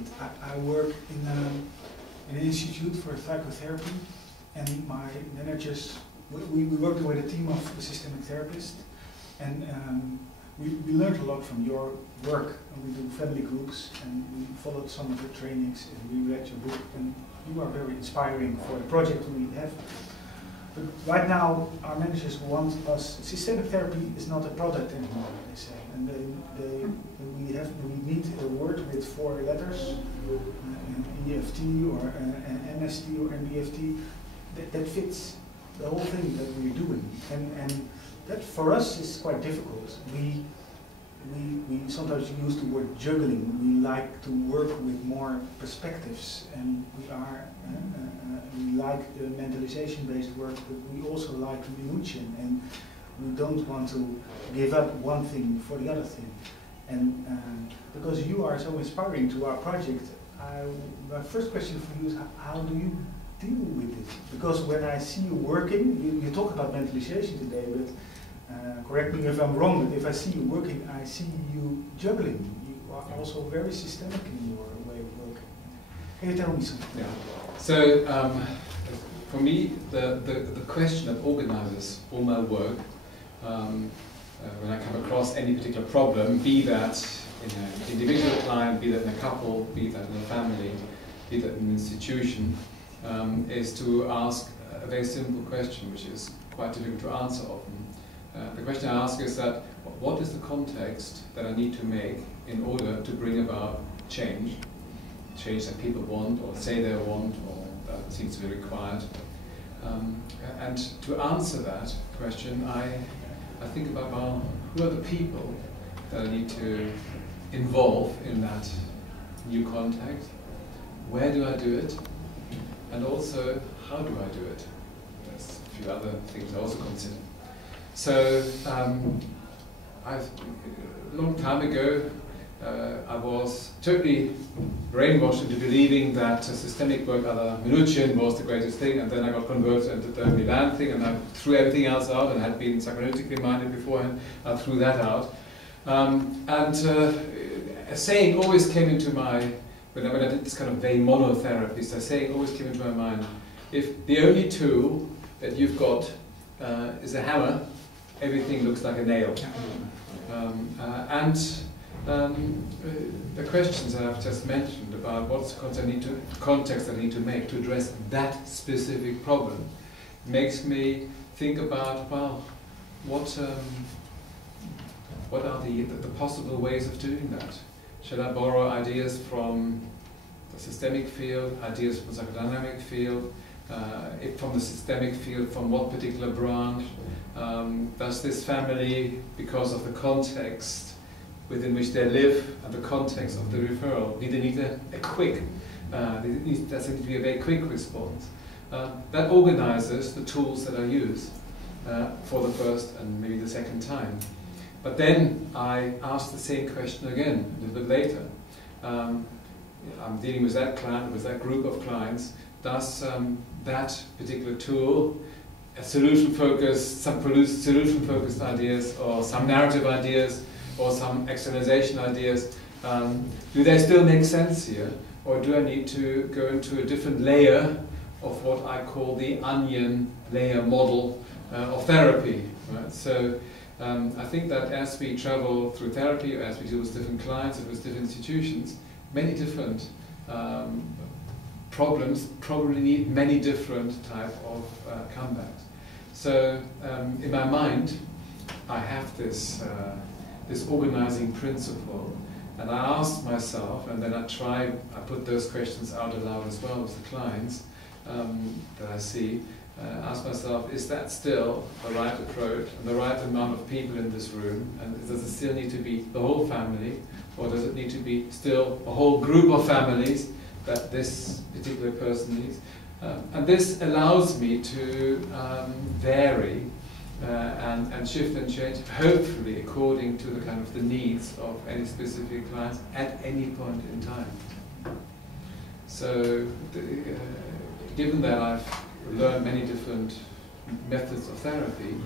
I work in an institute for psychotherapy, and my managers, we work with a team of systemic therapists, and we learned a lot from your work. And we do family groups, and we followed some of your trainings, and we read your book, and you are very inspiring for the project we have. But right now, our managers want us. Systemic therapy is not a product anymore, they say, and we need a word with 4 letters, an EFT or an MST or MBFT, that fits the whole thing that we're doing, and that for us is quite difficult. We sometimes use the word juggling. We like to work with more perspectives, and we like the mentalization-based work, but we also like Minuchin, and we don't want to give up one thing for the other thing. And because you are so inspiring to our project, my first question for you is, how do you deal with it? Because when I see you working, you talk about mentalization today, but correct me if I'm wrong, but if I see you working, I see you juggling. You are also very systemic in your way of working. Can you tell me something? Yeah. So for me, the question that organizes all my work, when I come across any particular problem, be that in an individual client, be that in a couple, be that in a family, be that in an institution, is to ask a very simple question, which is quite difficult to answer often. The question I ask is that, what is the context that I need to make in order to bring about change that people want or say they want or that seems to be required? And to answer that question, I think about, well, who are the people that I need to involve in that new context? Where do I do it? And also, how do I do it? There's a few other things I also consider. So, a long time ago, I was totally brainwashed into believing that systemic work, a la Minuchin, was the greatest thing, and then I got converted into the Milan thing, and I threw everything else out, and had been psychoanalytically minded beforehand. I threw that out. A saying always came into my, when I did this kind of vain monotherapy, a saying always came into my mind: if the only tool that you've got is a hammer, everything looks like a nail. The questions I've just mentioned about what's the context I need to make to address that specific problem makes me think about, well, what are the possible ways of doing that? Shall I borrow ideas from the systemic field, ideas from the psychodynamic field, from the systemic field, from what particular branch? Does this family, because of the context within which they live and the context of the referral, they need a quick, does it need to be a very quick response? That organizes the tools that I use for the first and maybe the second time. But then I ask the same question again a little bit later. I'm dealing with that client, with that group of clients. Does that particular tool, some solution-focused ideas, or some narrative ideas, or some externalization ideas, do they still make sense here? Or do I need to go into a different layer of what I call the onion layer model of therapy? Right? So I think that as we travel through therapy, or as we deal with different clients and with different institutions, many different problems probably need many different type of comebacks. So in my mind, I have this organizing principle, and I ask myself, and then I put those questions out aloud as well with the clients that I see, ask myself, is that still the right approach and the right amount of people in this room? And does it still need to be the whole family, or does it need to be still a whole group of families that this particular person needs? And this allows me to vary and shift and change, hopefully according to the kind of the needs of any specific clients at any point in time. So, given that I've learned many different methods of therapy,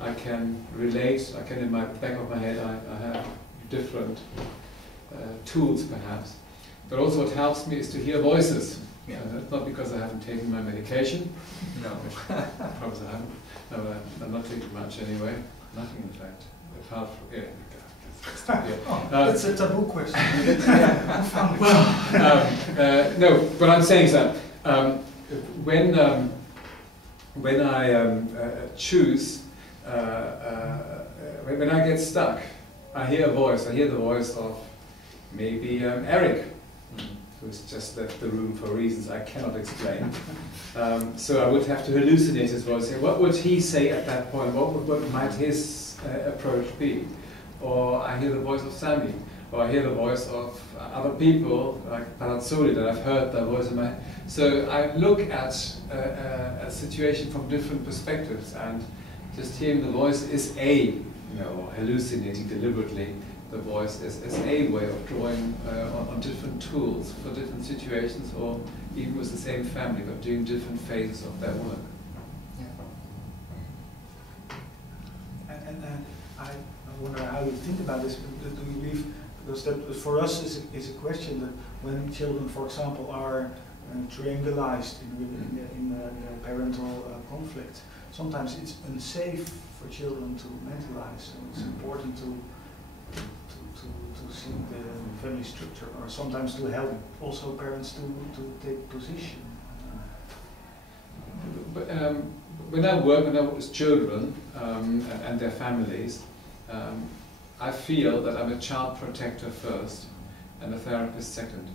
I can relate, in my back of my head, I have different tools perhaps But also what helps me is to hear voices. Yeah. Not because I haven't taken my medication. No. I promise I haven't. No, I'm not taking much anyway. Nothing, in fact. Apart from, yeah. That's a taboo question. No, what I'm saying is that when I choose, when I get stuck, I hear a voice. I hear the voice of maybe Eric, who's just left the room for reasons I cannot explain. So I would have to hallucinate his voice. Say, what would he say at that point? What might his approach be? Or I hear the voice of Sammy, or I hear the voice of other people, like Palazzoli, that I've heard their voice in my head. So I look at a situation from different perspectives, and just hearing the voice is hallucinating deliberately. The voice is a way of drawing on different tools for different situations, or even with the same family, but doing different phases of their work. And I wonder how you think about this. Do you believe, because that for us is a question that when children, for example, are triangulized in parental conflict, sometimes it's unsafe for children to mentalize. So it's important to see the family structure, or sometimes to help also parents to take position. But, when I work with children and their families, I feel that I'm a child protector first and a therapist second.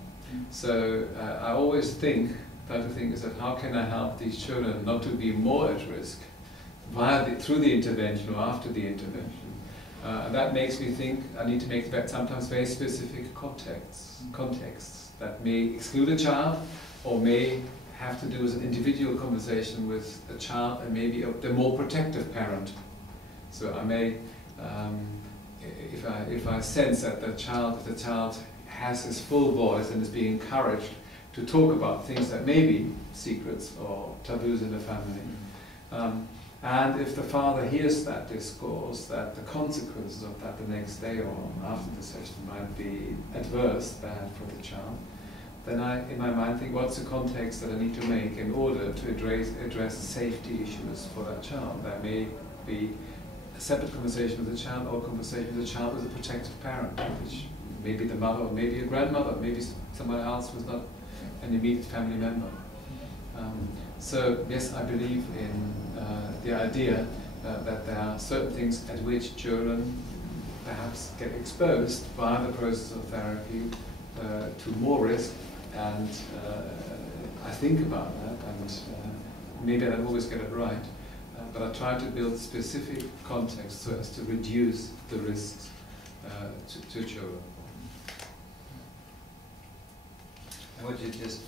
So I always try to think is that how can I help these children not to be more at risk through the intervention or after the intervention. And that makes me think I need to make sometimes very specific contexts that may exclude a child or may have to do with an individual conversation with a child and maybe the more protective parent. So I may, if I sense that the child has his full voice and is being encouraged to talk about things that may be secrets or taboos in the family. And if the father hears that discourse, that the consequences of that the next day or after the session might be adverse, bad for the child, then I, in my mind, think what's the context that I need to make in order to address safety issues for that child. That may be a separate conversation with the child or a conversation with the child with a protective parent, which may be the mother or maybe a grandmother, maybe someone else who's not an immediate family member. So yes, I believe in the idea that there are certain things at which children perhaps get exposed via the process of therapy to more risk, and I think about that, and maybe I don't always get it right, but I try to build specific contexts so as to reduce the risks to children. And what you just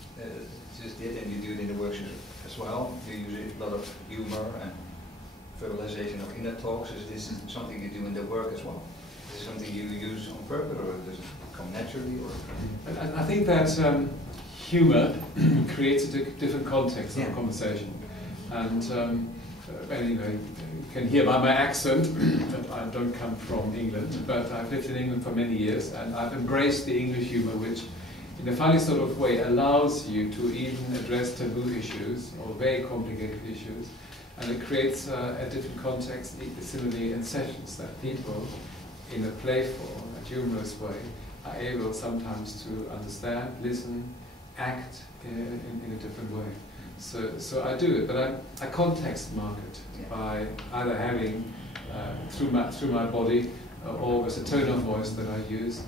did, and you do it in the workshop as well, you use a lot of humor and verbalization of inner talks. Is this something you do in the work as well? Is it something you use on purpose, or does it come naturally? Or? I think that humor creates a different context of a conversation. And you can hear by my accent that I don't come from England, but I've lived in England for many years, and I've embraced the English humor, which in a funny sort of way allows you to even address taboo issues or very complicated issues, and it creates a different context, similarly in sessions, that people in a playful and humorous way are able sometimes to understand, listen, act in a different way. So I do it, but I context mark it by either having through my body or with the tone of voice that I use,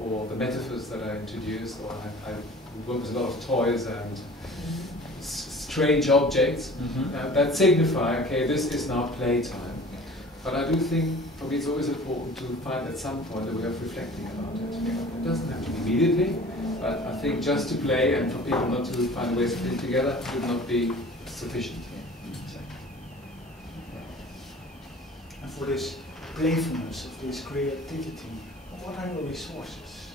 or the metaphors that I introduce, or I work with a lot of toys and strange objects that signify, okay, this is now playtime. But I do think, for me, it's always important to find at some point a way of reflecting about it. It doesn't have to be immediately, but I think just to play and for people not to find ways to play together would not be sufficient. And for this playfulness, of this creativity, what are your resources?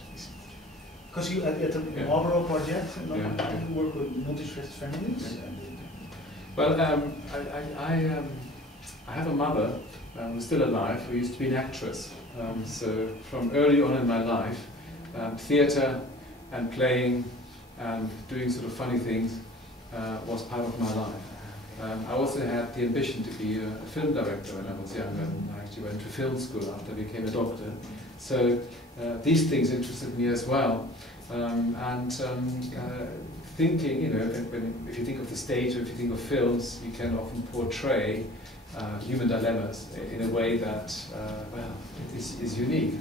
Because you at the Marlborough project, you work with multi-stressed families. Well, I have a mother who's still alive, who used to be an actress. So from early on in my life, theatre and playing and doing sort of funny things was part of my life. I also had the ambition to be a film director when I was younger, and I actually went to film school after I became a doctor. So these things interested me as well. Thinking, you know, if you think of the stage or if you think of films, you can often portray human dilemmas in a way that, well, is unique.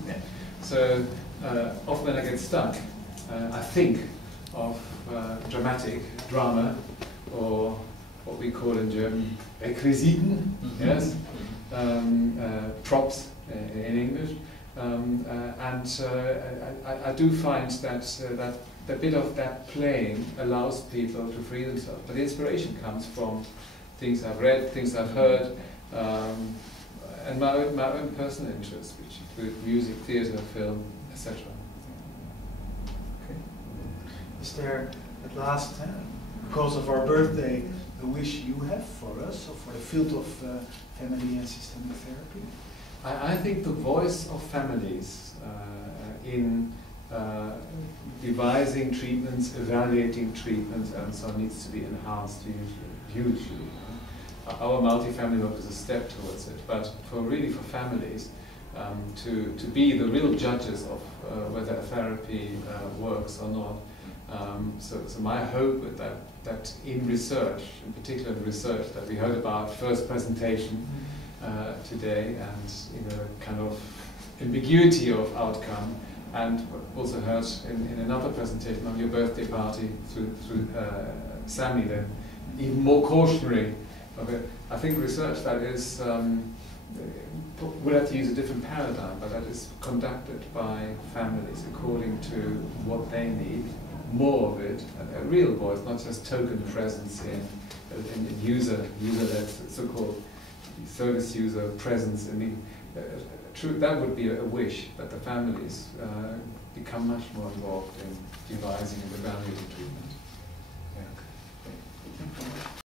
So often when I get stuck, I think of dramatic drama, or what we call in German Requisiten, yes, props in English, I do find that a bit of that playing allows people to free themselves. But the inspiration comes from things I've read, things I've heard, and my own personal interests, which include music, theatre, film, etc. Okay. Is there, at last, because of our birthday, a wish you have for us, or for the field of family and systemic therapy? I think the voice of families in devising treatments, evaluating treatments, and so on needs to be enhanced hugely. Our multi-family work is a step towards it, but for families to be the real judges of whether a therapy works or not. So my hope is that in research, in particular the research that we heard about first presentation today, and kind of ambiguity of outcome, and also heard in another presentation on your birthday party through Sammy, then even more cautionary. Okay. I think research that is, we'll have to use a different paradigm, but that is conducted by families according to what they need, more of it, a real voice, not just token presence in user-led, so-called service user presence. That would be a wish, that the families become much more involved in devising and evaluating treatment.